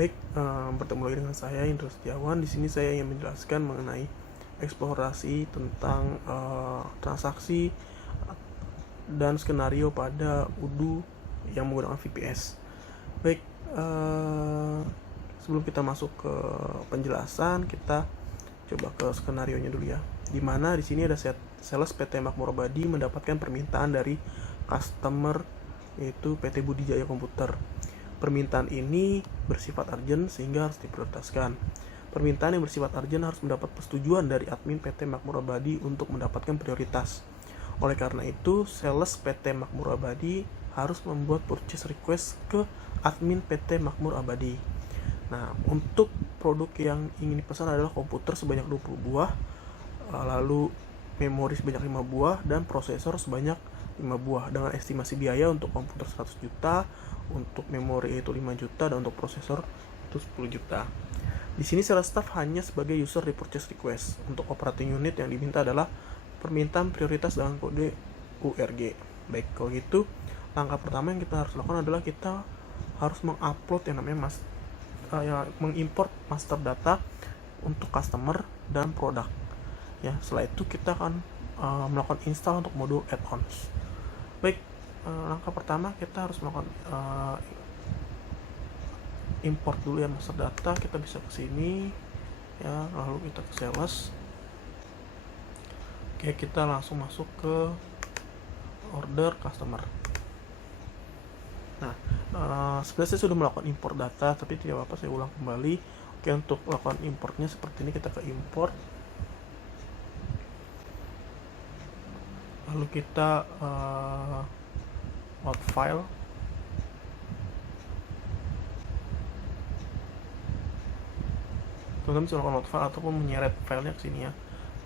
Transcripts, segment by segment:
Baik, bertemu lagi dengan saya Indra Setiawan. Di sini saya ingin menjelaskan mengenai eksplorasi tentang transaksi dan skenario pada UDU yang menggunakan VPS. Baik, sebelum kita masuk ke penjelasan, kita coba ke skenarionya dulu ya. Dimana di sini ada sales PT Makmur Abadi mendapatkan permintaan dari customer yaitu PT Budijaya Komputer. Permintaan ini bersifat urgent sehingga harus diprioritaskan. Permintaan yang bersifat urgent harus mendapat persetujuan dari admin PT Makmur Abadi untuk mendapatkan prioritas. Oleh karena itu, sales PT Makmur Abadi harus membuat purchase request ke admin PT Makmur Abadi. Nah, untuk produk yang ingin dipesan adalah komputer sebanyak 20 buah, lalu memori sebanyak 5 buah, dan prosesor sebanyak 5 buah dengan estimasi biaya untuk komputer 100 juta, untuk memori itu 5 juta, dan untuk prosesor itu 10 juta. Di sini sales staff hanya sebagai user di purchase request. Untuk operating unit yang diminta adalah permintaan prioritas dengan kode URG. Baik, kalau gitu langkah pertama yang kita harus lakukan adalah kita harus mengupload yang namanya mengimport master data untuk customer dan produk. Ya, setelah itu kita akan melakukan install untuk modul add-ons. Baik, langkah pertama kita harus melakukan import dulu ya master data. Kita bisa ke sini ya, lalu kita ke sales. Oke, kita langsung masuk ke order customer. Nah, sebenarnya saya sudah melakukan import data, tapi tidak apa-apa, saya ulang kembali. Oke, untuk melakukan importnya seperti ini, kita ke import, lalu kita load file. Teman-teman bisa melakukan load file ataupun menyeret filenya ke sini ya.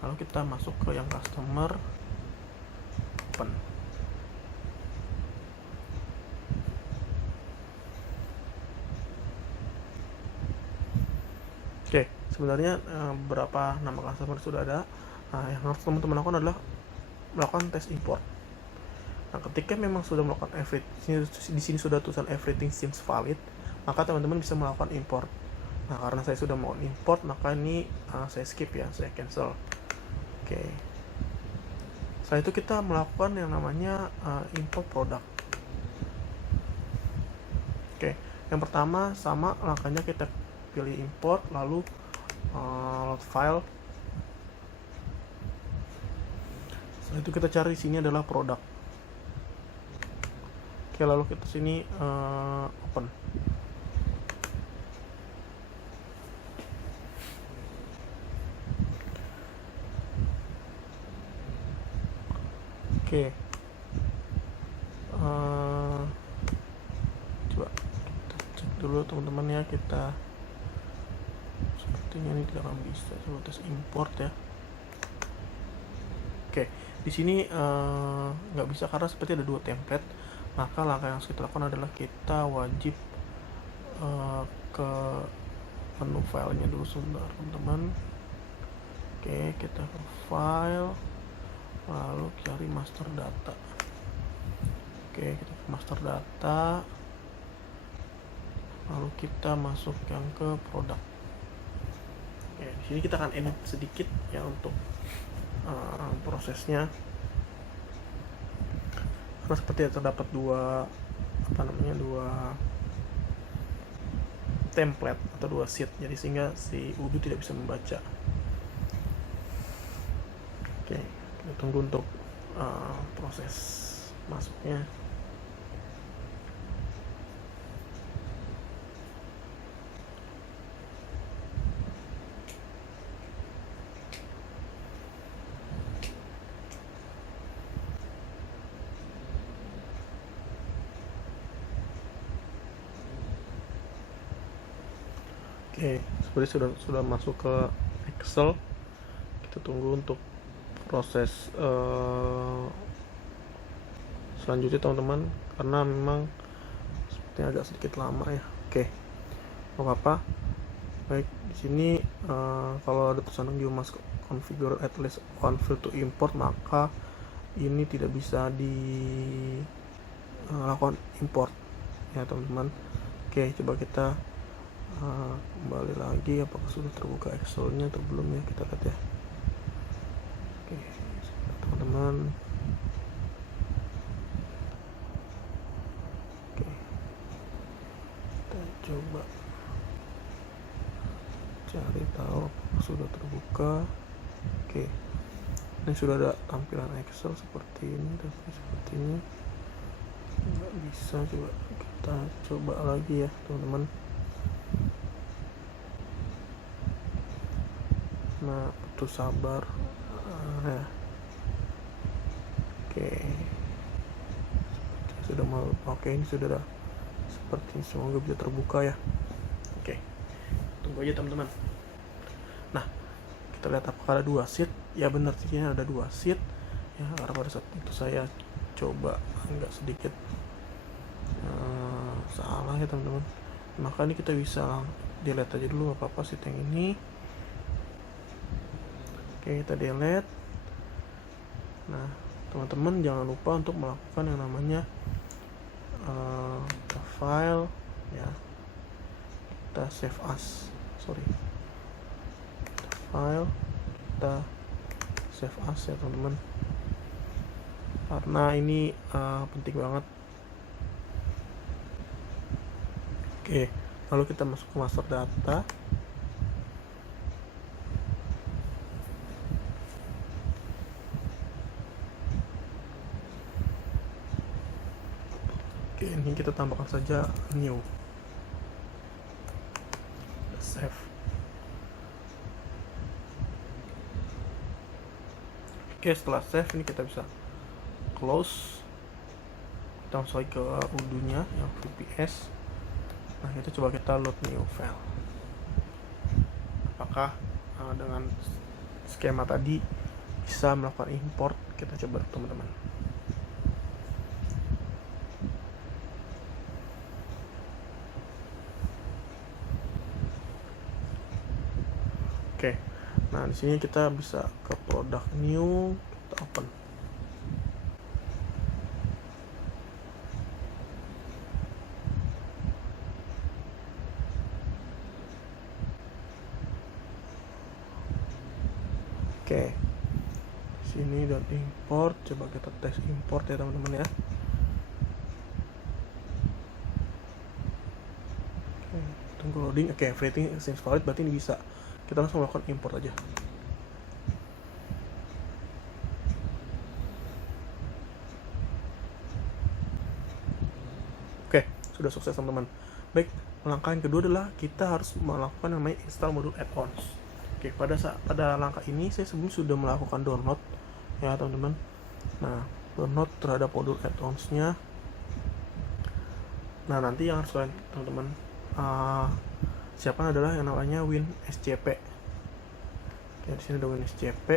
Lalu kita masuk ke yang customer, open. Oke, sebenarnya beberapa nama customer sudah ada. Nah, yang harus teman-teman lakukan adalah melakukan tes import. Nah, ketika memang sudah melakukan everything, di sini sudah tulisan everything seems valid, maka teman-teman bisa melakukan import. Nah, karena saya sudah mau import, maka ini saya skip ya, saya cancel. Oke. Setelah itu kita melakukan yang namanya import produk. Oke, yang pertama sama langkahnya, kita pilih import, lalu load file. Setelah itu kita cari sini adalah produk. Oke, lalu kita sini open. Oke, coba kita cek dulu teman-teman ya. Kita sepertinya ini tidak akan bisa. Coba tes import ya. Oke, di sini nggak bisa karena seperti ada dua template. Maka langkah yang harus kita lakukan adalah kita wajib ke menu filenya dulu sebentar teman-teman. Oke, kita ke file, lalu cari master data. Oke, kita ke master data, lalu kita masuk yang ke produk. Oke, di sini kita akan edit sedikit ya untuk prosesnya, karena seperti terdapat dua template atau dua sheet, jadi sehingga si UDU tidak bisa membaca. Oke, kita tunggu untuk proses masuknya. Oke, seperti sudah masuk ke Excel. Kita tunggu untuk proses selanjutnya teman-teman, karena memang sepertinya agak sedikit lama ya. Oke, nggak apa-apa. Baik, di sini kalau ada tulisan you must configure at least one field to import, maka ini tidak bisa dilakukan import ya teman-teman. Oke, coba kita Kembali lagi, apakah sudah terbuka Excelnya atau belum ya, kita lihat ya. Oke, teman-teman. Oke, kita coba cari tahu apakah sudah terbuka. Oke, ini sudah ada tampilan Excel seperti ini, tapi sepertinya nggak bisa. Coba kita coba lagi ya teman-teman. Nah, butuh sabar ya. Oke, sudah mau. Oke, ini sudah ada seperti ini. Semoga bisa terbuka ya. Oke, tunggu aja teman-teman. Nah, kita lihat apakah ada 2 sheet. Ya benar, sih ada 2 sheet ya, karena pada saat itu saya coba agak sedikit salah ya teman-teman. Maka ini kita bisa delete aja dulu apa sheet yang ini. Oke, kita delete. Nah, teman-teman jangan lupa untuk melakukan yang namanya file ya, kita save as, file, kita save as ya teman-teman, karena ini penting banget. Oke, lalu kita masuk ke master data. Oke, ini kita tambahkan saja new. Save. Oke, setelah save ini kita bisa close. Kita langsung ke udunya yang VPS. Nah, itu coba kita load new file. Apakah dengan skema tadi bisa melakukan import? Kita coba teman-teman. Oke, nah di sini kita bisa ke product new, kita open. Oke, sini dot import, coba kita tes import ya teman-teman ya. Oke, tunggu loading. Oke, everything seems valid, berarti ini bisa. Kita langsung melakukan import aja. Oke, sudah sukses teman-teman. Baik, langkah yang kedua adalah kita harus melakukan namanya install modul add-ons. Oke, pada langkah ini saya sebelumnya sudah melakukan download ya teman-teman. Nah, download terhadap modul add-ons-nya. Nah, nanti yang harus kalian teman-teman siapkan adalah yang namanya WinSCP. Oke, di sini ada WinSCP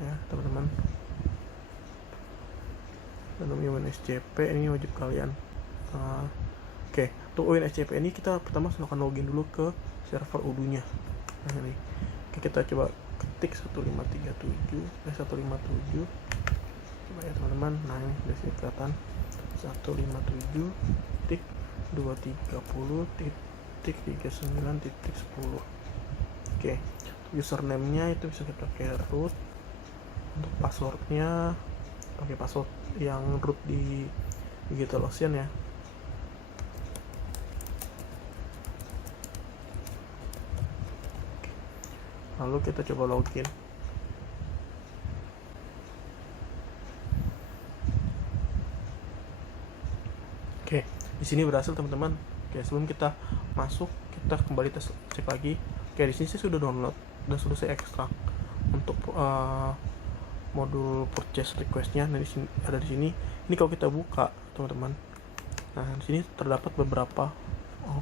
ya teman-teman. Namanya WinSCP, ini wajib kalian. Oke, untuk WinSCP ini kita pertama akan login dulu ke server udunya. Nah ini, oke, kita coba ketik 1537 coba ya teman-teman. Nah ini dari sini kelihatan 157.230.39.10. Oke, username-nya itu bisa kita pakai root. Untuk passwordnya pakai password yang root di DigitalOcean ya. Lalu kita coba login. Oke, di sini berhasil teman-teman. Oke, sebelum kita masuk, kita kembali cek lagi. Oke, di sini saya sudah download dan sudah saya ekstrak untuk modul purchase request-nya. Nah, di sini ada di sini. Ini kalau kita buka, teman-teman. Nah, di sini terdapat beberapa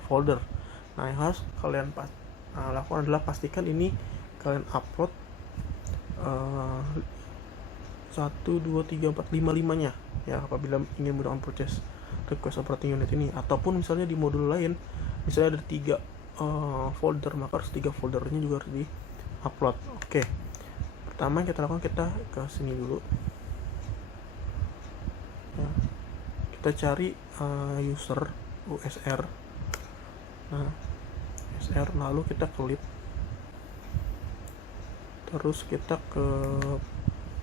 folder. Nah, yang harus kalian lakukan adalah pastikan ini kalian upload 1, 2, 3, 4, 5 nya ya apabila ingin menggunakan purchase request operating unit ini, ataupun misalnya di modul lain misalnya ada 3 folder, maka harus 3 foldernya juga harus di upload. Oke, pertama yang kita lakukan, kita ke sini dulu ya. Kita cari user USR Nah, SR, lalu kita klik, terus kita ke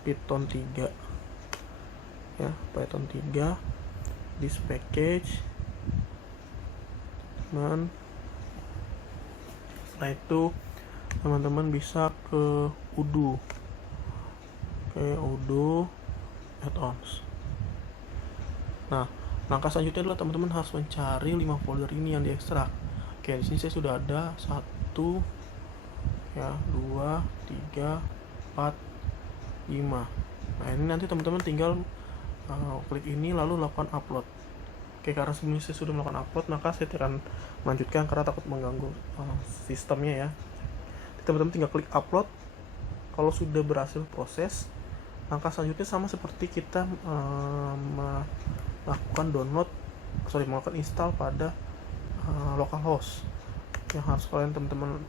Python 3 ya, Python 3 this package, dan setelah itu teman-teman bisa ke Udo, Udo add-ons. Nah, langkah selanjutnya adalah teman-teman harus mencari 5 folder ini yang diekstrak. Oke, di sini saya sudah ada 1 ya, 2, 3, 4, 5. Nah, ini nanti teman-teman tinggal klik ini lalu lakukan upload. Oke, karena sebelumnya saya sudah melakukan upload, maka saya tidak akan melanjutkan karena takut mengganggu sistemnya ya. Teman-teman tinggal klik upload. Kalau sudah berhasil proses, langkah selanjutnya sama seperti kita melakukan melakukan install pada localhost. Yang harus kalian teman-teman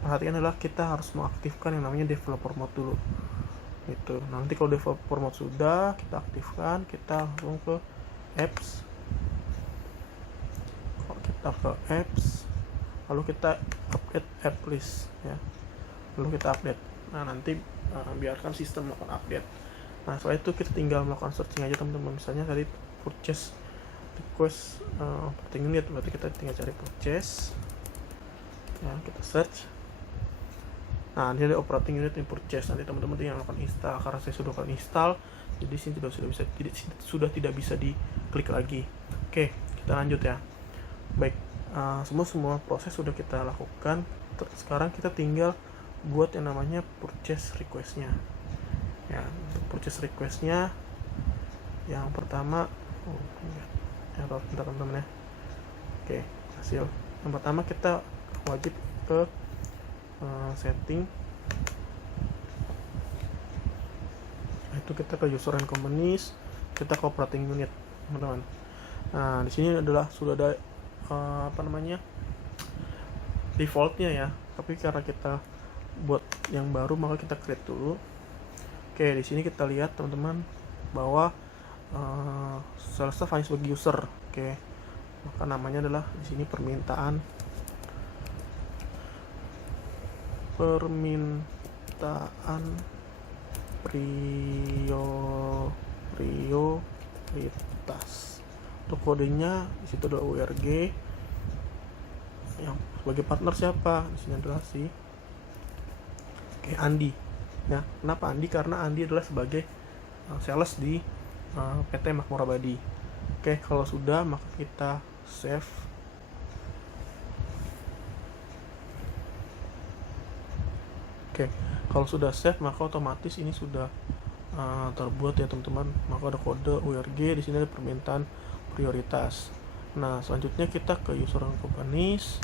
perhatikan adalah kita harus mengaktifkan yang namanya developer mode dulu. Itu. Nanti kalau developer mode sudah kita aktifkan, kita langsung ke apps. Kalau kita ke apps, lalu kita update app list ya. Lalu kita update. Nah, nanti biarkan sistem melakukan update. Nah, setelah itu kita tinggal melakukan searching aja teman-teman. Misalnya tadi purchase request operating unit, berarti kita tinggal cari purchase ya, kita search. Nah, ini ada operating unit in purchase. Nanti teman-teman tinggal melakukan install. Karena saya sudah melakukan install, jadi sini sudah tidak bisa diklik lagi. Oke, kita lanjut ya. Baik, semua proses sudah kita lakukan. Sekarang kita tinggal buat yang namanya purchase request-nya ya. Untuk purchase request-nya yang pertama bentar teman-teman ya. Oke, hasil yang pertama kita wajib ke setting. Itu kita ke user and companies, kita ke operating unit teman-teman. Nah, di sini adalah sudah ada defaultnya ya, tapi karena kita buat yang baru maka kita create dulu. Oke, di sini kita lihat teman-teman bahwa sales staff hanya sebagai user. Oke, maka namanya adalah di sini permintaan prioritas. Untuk kodenya di situ ada URG. Yang sebagai partner siapa? Di sini adalah si Andi. Ya, kenapa Andi? Karena Andi adalah sebagai sales di PT Makmur Abadi. Oke, kalau sudah maka kita save. Oke, kalau sudah save maka otomatis ini sudah terbuat ya teman-teman. Maka ada kode URG, di sini ada permintaan prioritas. Nah, selanjutnya kita ke user and companies,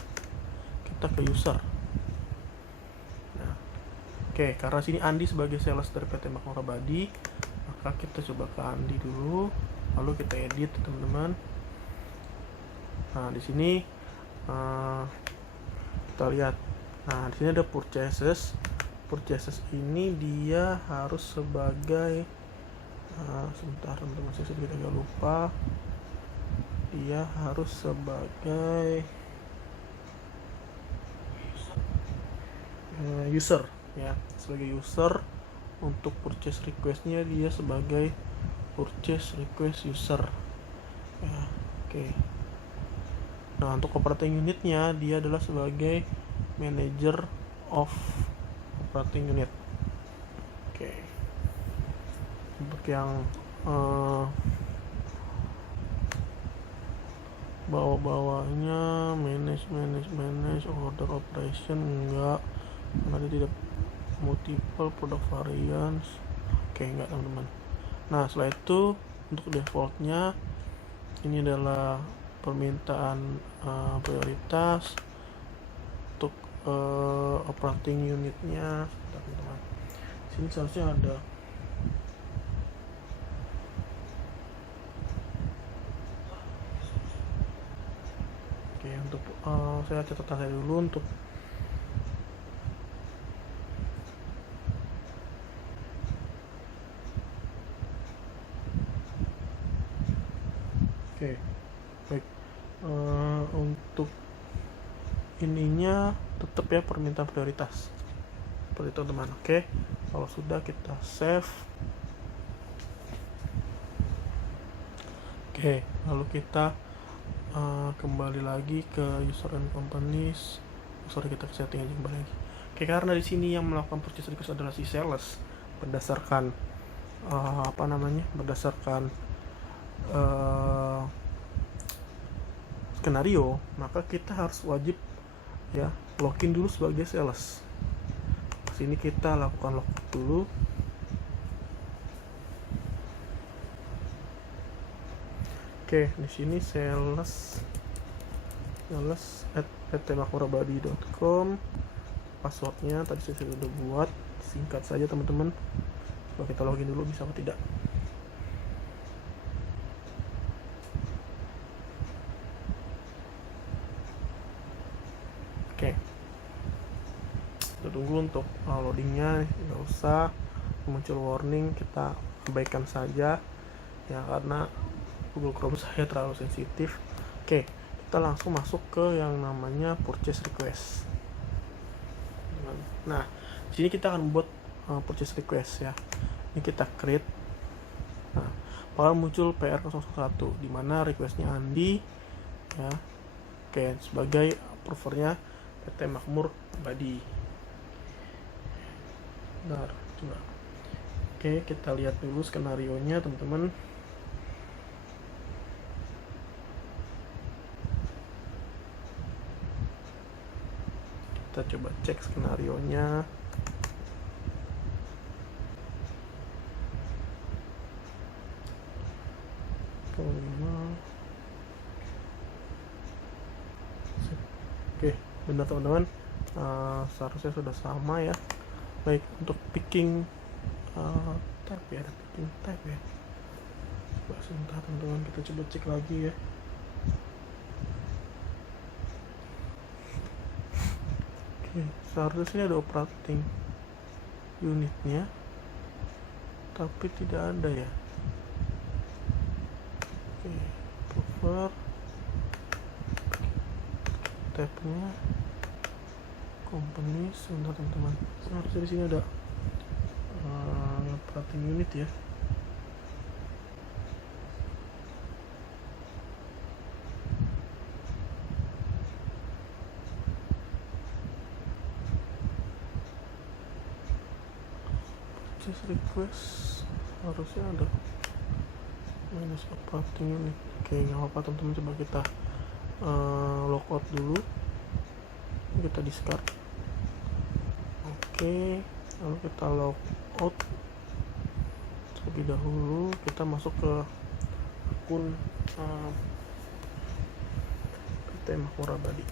kita ke user. Nah, oke, karena sini Andi sebagai sales dari PT Makmur Abadi, maka kita coba ke Andi dulu, lalu kita edit teman-teman. Nah, di sini kita lihat. Nah, di sini ada purchases. Purchases ini dia harus sebagai sebentar teman-teman, saya sedikit agak lupa. Dia harus sebagai user ya, sebagai user. Untuk purchase request-nya dia sebagai purchase request user ya. Oke. Nah, untuk operating unitnya dia adalah sebagai manager of operating unit. Oke. Untuk yang bawah-bawahnya manage order operation enggak, nanti tidak multiple product variants. Oke, enggak teman-teman. Nah, setelah itu untuk defaultnya ini adalah permintaan prioritas. Untuk operating unitnya teman-teman, sini seharusnya ada untuk saya catatan saya dulu. Untuk baik, untuk ininya tetap ya permintaan prioritas seperti itu teman. Oke, kalau sudah kita save. Oke, lalu kita kembali lagi ke user and companies. Kita ke setting aja kembali lagi. Oke, karena di sini yang melakukan purchase request adalah si sales berdasarkan berdasarkan skenario, maka kita harus wajib ya login dulu sebagai sales. Sini kita lakukan login dulu. Oke, di sini sales @ptmakmurabadi.com. Passwordnya tadi saya sudah buat, singkat saja teman-teman. Coba kita login dulu, bisa atau tidak. Oke, kita tunggu untuk loadingnya. Nggak usah muncul warning, kita abaikan saja ya, karena Google Chrome saya terlalu sensitif. Oke, kita langsung masuk ke yang namanya purchase request. Nah, di sini kita akan buat purchase request ya. Ini kita create. Nah, bakal muncul PR001 di mana requestnya Andi ya. Oke, sebagai approvernya PT Makmur Badi. Bentar, coba. Oke, kita lihat dulu skenarionya teman-teman. Kita coba cek skenarionya. Oke, benar teman-teman. Seharusnya sudah sama ya. Baik, untuk picking type ya, ada picking type ya. Coba sebentar teman-teman, kita coba cek lagi ya. Oke, seharusnya sini ada operating unitnya, tapi tidak ada ya. Oke, prefer tabnya company. Sebentar teman-teman, seharusnya di sini ada operating unit ya. Purchase request harusnya ada minus operating unit. Oke, nggak apa-apa teman-teman, coba kita logout dulu, kita discard. Oke, lalu kita logout terlebih dahulu. Kita masuk ke akun PT Makmurabadi.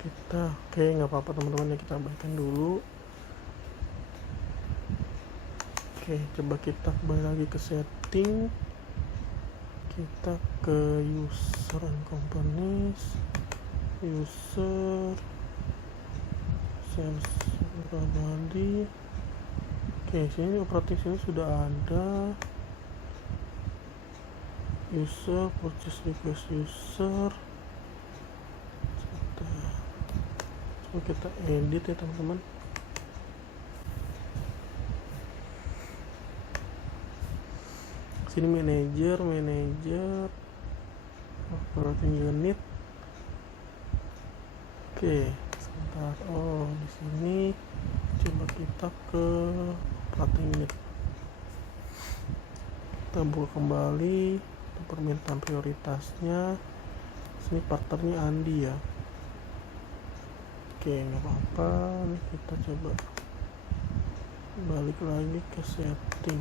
Kita oke, nggak apa-apa teman-teman ya, kita abaikan dulu. Oke, coba kita kembali lagi ke setting. Kita ke user and companies, user sales Prabadi. Oke, sini operating sini sudah ada. User purchase request user. Coba kita edit ya teman-teman. Sini manager operating unit. Oke, sebentar. Oh, di sini coba kita ke operating unit. Kita buka kembali permintaan prioritasnya. Sini partnernya Andi ya. Oke, nggak apa-apa. Nih kita coba balik lagi ke setting.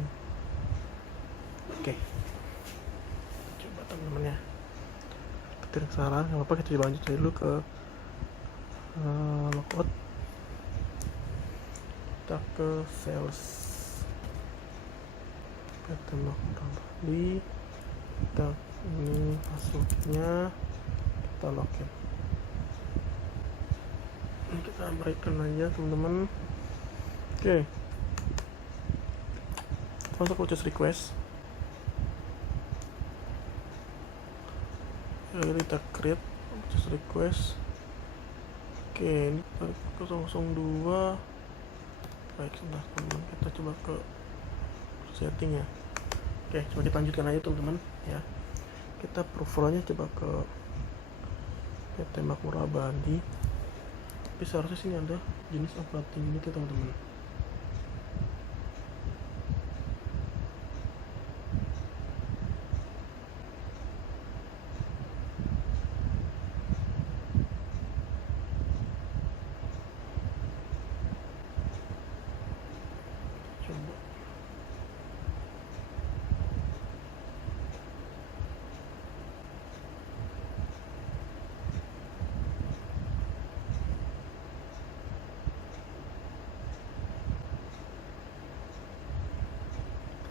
Oke, coba teman-teman ya, ketik saran, nggak apa-apa, kita coba lanjut dulu ke logout. Kita ke sales PT Makmurabadi. Kita ini passwordnya, kita login. Ini kita abaikan aja teman-teman. Oke, masuk purchase request. Kita create purchase request. Oke, ini 002. Baik, sebentar teman-teman, kita coba ke setting ya. Oke, coba kita lanjutkan aja teman-teman ya. Kita profilnya coba ke PT Makmur Abadi. Tapi seharusnya sini ada jenis operating unit ya teman-teman.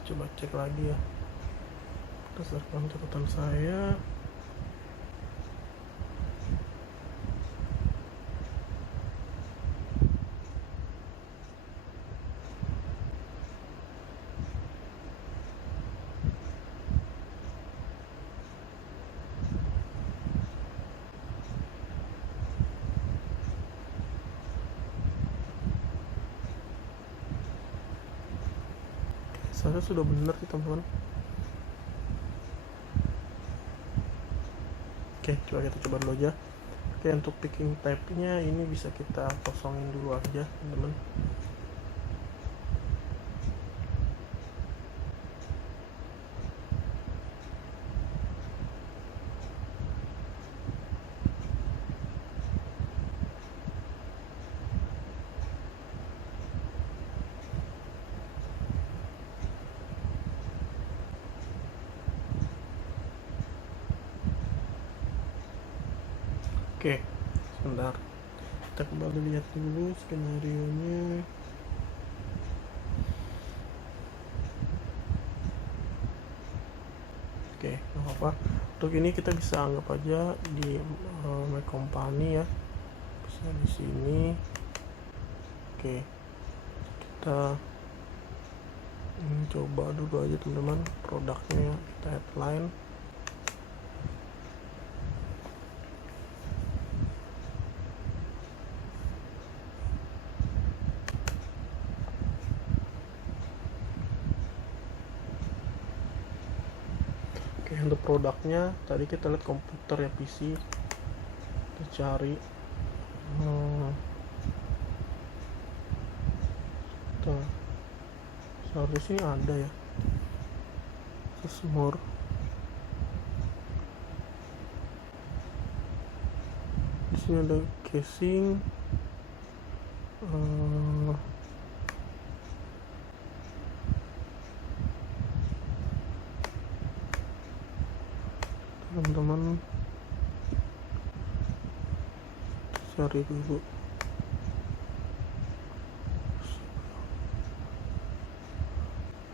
Coba cek lagi ya berdasarkan catatan saya. Saya sudah benar sih teman-teman. Oke, coba kita coba dulu aja. Oke, untuk picking type nya ini bisa kita kosongin dulu aja teman-teman. Oke, sebentar, kita kembali lihat dulu skenario nya. Oke, nggak apa-apa. Untuk ini kita bisa anggap aja di my company ya, bisa di sini. Oke, kita coba dulu aja teman-teman produknya ya, kita headline. Oke, untuk produknya tadi kita lihat komputer ya, PC. Kita cari seharusnya ada ya, Sesmur. Di sini ada casing. Teman-teman cari dulu.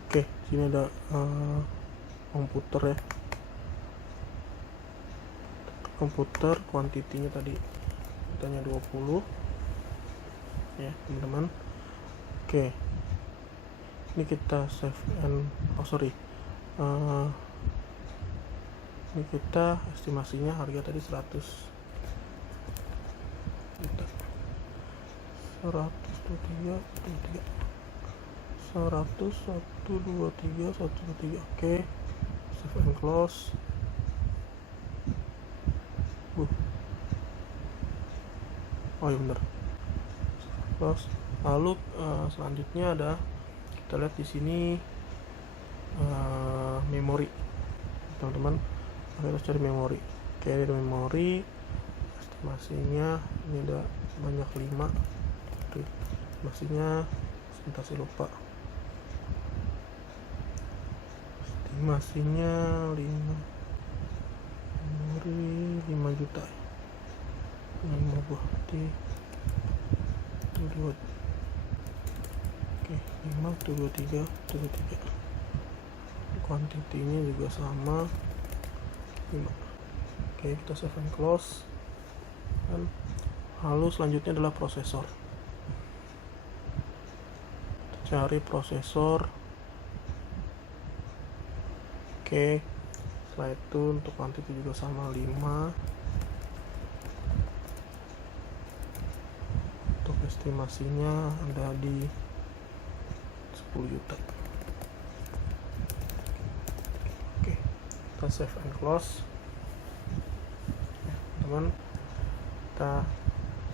Oke, sini ada komputer ya. Komputer kuantitinya tadi katanya 20 ya teman-teman. Oke, ini kita save and ini kita estimasinya harga tadi 100 juta. 123. Oke, save and close. Oh iya bener, close. Lalu selanjutnya ada, kita lihat di sini memori teman-teman. Kita harus cari memori. Oke, ada memori, estimasinya ini ada banyak 5. Estimasinya sebentar saya lupa. Estimasinya 5 memori 5 juta. 5 buah berarti 2. Oke, 5 23. Kuantitinya juga sama 5. Oke, kita save and close. Dan lalu selanjutnya adalah prosesor. Kita cari prosesor. Oke, setelah itu untuk quantity juga sama 5. Untuk estimasinya ada di 10 juta. Oke, kita save and close ya, teman, kita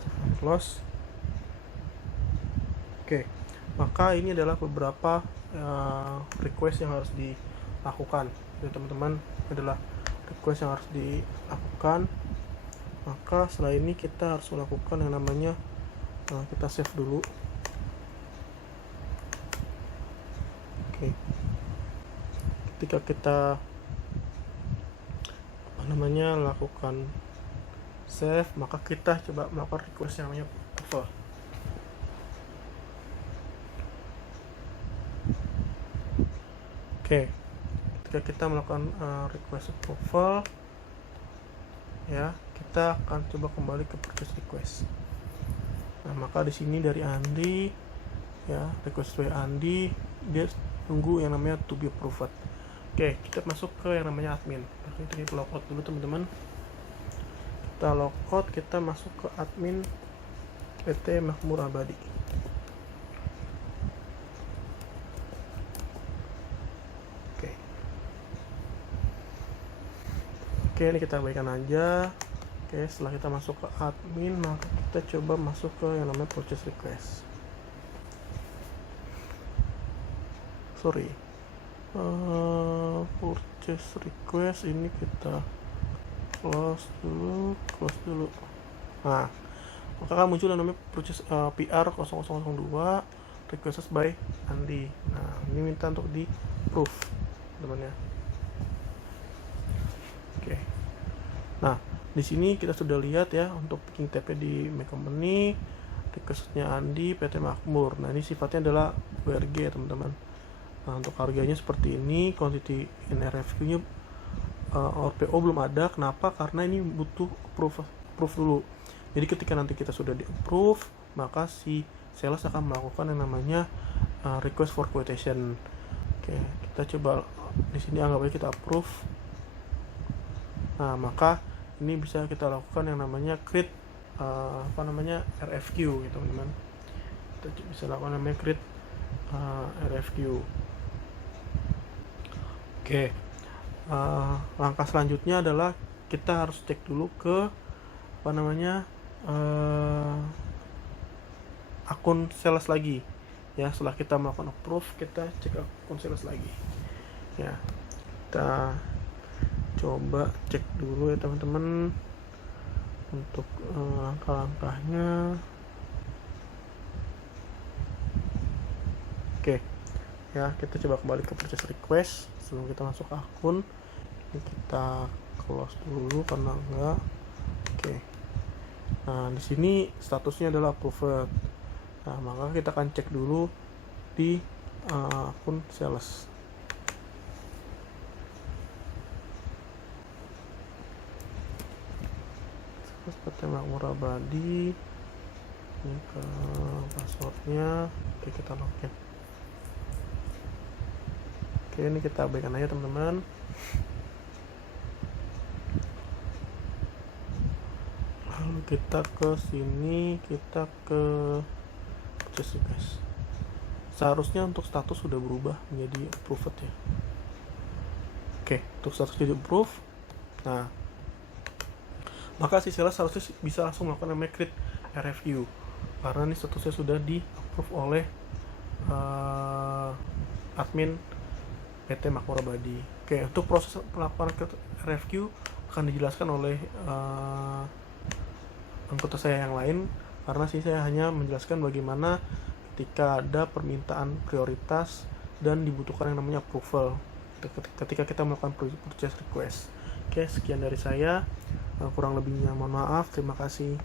save and close. Oke, maka ini adalah beberapa request yang harus dilakukan. Jadi teman-teman, adalah request yang harus dilakukan. Maka setelah ini kita harus melakukan yang namanya kita save dulu. Oke, ketika kita lakukan save, maka kita coba melakukan request yang namanya approval. Oke, ketika kita melakukan request approval ya, kita akan coba kembali ke purchase request. Nah, maka di sini dari Andi ya, request by Andi, dia tunggu yang namanya to be approved. Oke, kita masuk ke yang namanya admin. Kita logout dulu teman-teman. Kita logout, kita masuk ke admin PT Makmur Abadi. Oke, ini kita abaikan aja. Oke, setelah kita masuk ke admin, maka kita coba masuk ke yang namanya purchase request. Purchase request ini kita close dulu. Nah, maka akan muncul yang namanya purchase PR 0002 requested by Andi. Nah, ini minta untuk di approve teman-teman ya. Oke. Nah, di sini kita sudah lihat ya untuk picking TP di My Company, requestnya Andi PT Makmur. Nah, ini sifatnya adalah WRG ya teman-teman. Nah, untuk harganya seperti ini, quantity in RFQ-nya ORPO belum ada. Kenapa? Karena ini butuh approve dulu. Jadi ketika nanti kita sudah di approve, maka si sales akan melakukan yang namanya request for quotation. Oke, kita coba di sini anggap aja kita approve. Nah, maka ini bisa kita lakukan yang namanya create RFQ gitu teman-teman. Kita bisa lakukan namanya create RFQ. Oke, langkah selanjutnya adalah kita harus cek dulu ke akun sales lagi ya. Setelah kita melakukan approve, kita cek akun sales lagi ya. Kita coba cek dulu ya teman-teman untuk langkah-langkahnya. Oke ya, kita coba kembali ke purchase request sebelum kita masuk ke akun. Ini kita close dulu karena enggak. Oke, nah di sini statusnya adalah approved. Nah, maka kita akan cek dulu di akun sales. Seperti Makmur Abadi, ini ke passwordnya. Oke, kita login. Oke, ini kita abaikan aja teman-teman. Lalu kita ke sini, kita ke purchase request. Seharusnya untuk status sudah berubah menjadi approved ya. Oke, untuk status jadi approve. Nah, maka si sales harusnya bisa langsung melakukan namanya create RFQ karena ini statusnya sudah di approve oleh admin PT Makmur Abadi. Oke, untuk proses pelaporan RFQ akan dijelaskan oleh anggota saya yang lain, karena sih saya hanya menjelaskan bagaimana ketika ada permintaan prioritas dan dibutuhkan yang namanya approval ketika kita melakukan purchase request. Oke, sekian dari saya. Kurang lebihnya mohon maaf. Terima kasih.